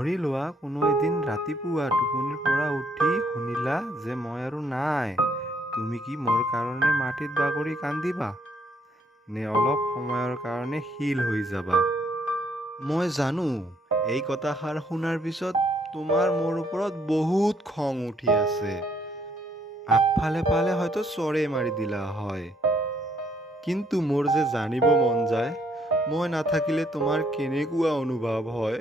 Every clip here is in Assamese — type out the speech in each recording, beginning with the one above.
ধৰি লোৱা কোনো এদিন ৰাতিপুৱা টোপনিৰ পৰা উঠি শুনিলা যে মই আৰু নাই। তুমি কি মোৰ কাৰণে মাটিত বাগৰি কান্দিবা নে অলপ সময়ৰ কাৰণে শিল হৈ যাবা? মই জানো এই কথাষাৰ শুনাৰ পিছত তোমাৰ মোৰ ওপৰত বহুত খং উঠি আছে। আগফালে পালে হয়তো চৰে মাৰি দিলা হয়। কিন্তু মোৰ যে জানিব মন যায় মই নাথাকিলে তোমাৰ কেনেকুৱা অনুভৱ হয়।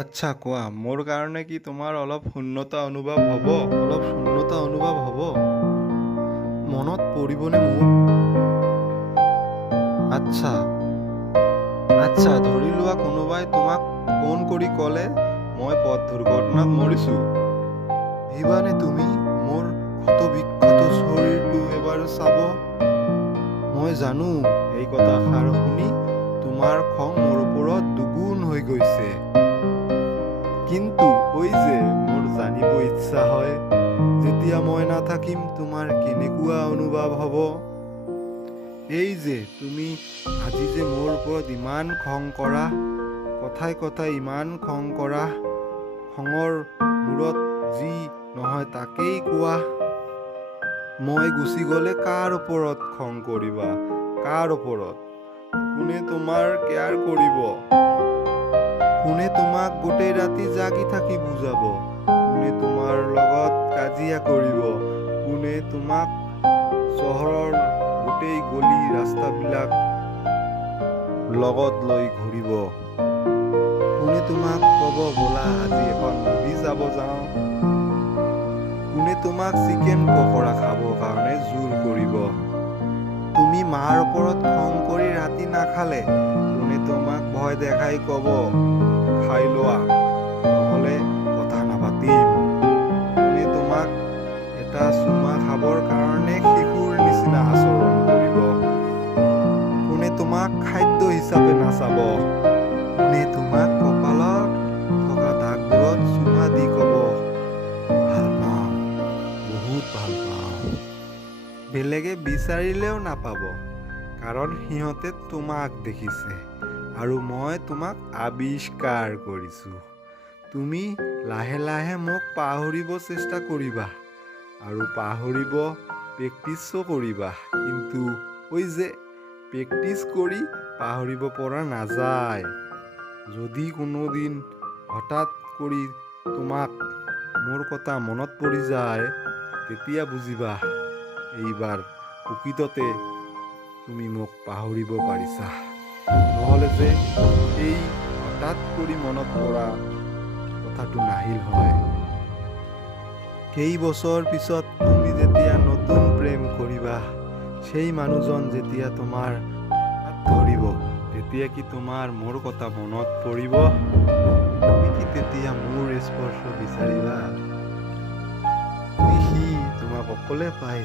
আচ্ছা কোৱা, মোৰ কাৰণে কি তোমাৰ অলপ শূন্যতা অনুভৱ হ'ব? মনত পৰিবনে মোক? আচ্ছা ধৰি লোৱা কোনোবাই তোমাক ফোন কৰি ক'লে মই পথ দুৰ্ঘটনাত মৰিছো। ভাবিবানে তুমি মোৰ ক্ষত বিক্ষত শৰীৰটো এবাৰ চাব? মই জানো এই কথাষাৰ শুনি তোমাৰ খং মোৰ ওপৰত দুগুণ হৈ গৈছে। কিন্তু ওই যে মোৰ জানিব ইচ্ছা হয় যেতিয়া মই নাথাকিম তোমাৰ কেনেকুৱা অনুভৱ হ'ব। এই যে তুমি আজি যে মোৰ ওপৰত ইমান খং কৰা, কথাই কথাই ইমান খং কৰা, খঙৰ মূৰত যি নহয় তাকেই কোৱা। মই গুচি গ'লে কাৰ ওপৰত খং কৰিবা? কাৰ ওপৰত? কোনে তোমাৰ কেয়াৰ কৰিব? কোনে তোমাক গোটেই ৰাতি জাগি থাকি বুজাব? কোনে তোমাৰ লগত কাজিয়া কৰিব? কোনে তোমাক চহৰৰ গোটেই গলি ৰাস্তাবিলাক লগত লৈ ঘূৰিব? কোনে তোমাক ক'ব ব'লা আজি এখন মুভি চাব যাওঁ? কোনে তোমাক চিকেন পকৰা খাবৰ কাৰণে জোৰ কৰিব? তুমি মাৰ ওপৰত খং কৰি ৰাতি নাখালে কোনে তোমাক ভয় দেখাই ক'ব খাই লোৱা নহ'লে কথা নাপাতিম? কোনে তোমাক এটা চুমা খাবৰ কাৰণে শিশুৰ নিচিনা আচৰণ কৰিব? কোনে তোমাক খাদ্য হিচাপে নাচাব? কোনে তোমাক কপালত থকা দাগবোৰত চুমা দি ক'ব ভাল পাওঁ, বহুত ভাল পাওঁ? বেলেগে বিচাৰিলেও নাপাব, কাৰণ সিহঁতে তোমাক দেখিছে আৰু মই তোমাক আৱিষ্কাৰ কৰিছোঁ। তুমি লাহে লাহে মোক পাহৰিব চেষ্টা কৰিবা আৰু পাহৰিব প্ৰেক্টিছো কৰিবা। কিন্তু ওই যে প্ৰেক্টিচ কৰি পাহৰিব পৰা নাযায়। যদি কোনোদিন হঠাৎ কৰি তোমাক মোৰ কথা মনত পৰি যায় তেতিয়া বুজিবা এইবাৰ প্ৰকৃততে তুমি মোক পাহৰিব পাৰিছা। নহ'লে যে এই হঠাৎ কৰি মনত পৰা কথাটো নাহিল হয়। কেইবছৰ পিছত তুমি যেতিয়া নতুন প্ৰেম কৰিবা, সেই মানুহজন যেতিয়া তোমাৰ হাত ধৰিব তেতিয়া কি তোমাৰ মোৰ কথা মনত পৰিব? তুমি কি তেতিয়া মোৰ স্পৰ্শ বিচাৰিবা? সি তোমাক অকলে পায়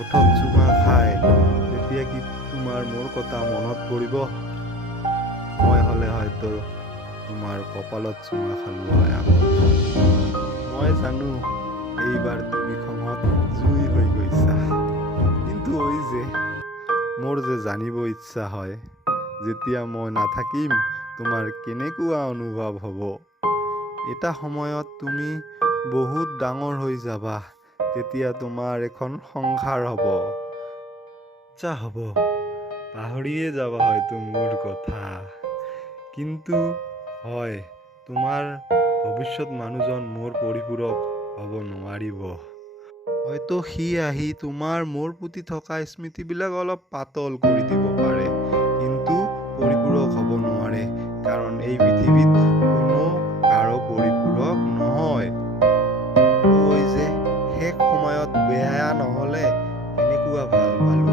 ওঠত চুমা খায় তেতিয়া কি তোমাৰ মোৰ কথা মনত পৰিব? মই হ'লে হয়তো তোমাৰ কপালত চুমা খালো হয় আগত। মই জানো এইবাৰ তুমি খঙত জুই হৈ গৈছা। কিন্তু ওই যে মোৰ যে জানিব ইচ্ছা হয় যেতিয়া মই নাথাকিম তোমাৰ কেনেকুৱা অনুভৱ হ'ব। এটা সময়ত তুমি বহুত ডাঙৰ হৈ যাবা, তেতিয়া তোমাৰ এখন সংসাৰ হ'ব। আচ্ছা হ'ব, পাহৰিয়ে যাবা হয়তো মোৰ কথা। কিন্তু হয় তোমাৰ ভৱিষ্যত মানুহজন মোৰ পৰিপূৰক হ'ব নোৱাৰিব। হয়তো সি আহি তোমাৰ মোৰ প্ৰতি থকা স্মৃতিবিলাক অলপ পাতল কৰি দিব পাৰে, কিন্তু পৰিপূৰক হ'ব নোৱাৰে। কাৰণ এই পৃথিৱীত কোনো কাৰো পৰিপূৰক নহয়। ঐ যে শেষ সময়ত বেয়া নহ'লে কেনেকুৱা ভাল পালো।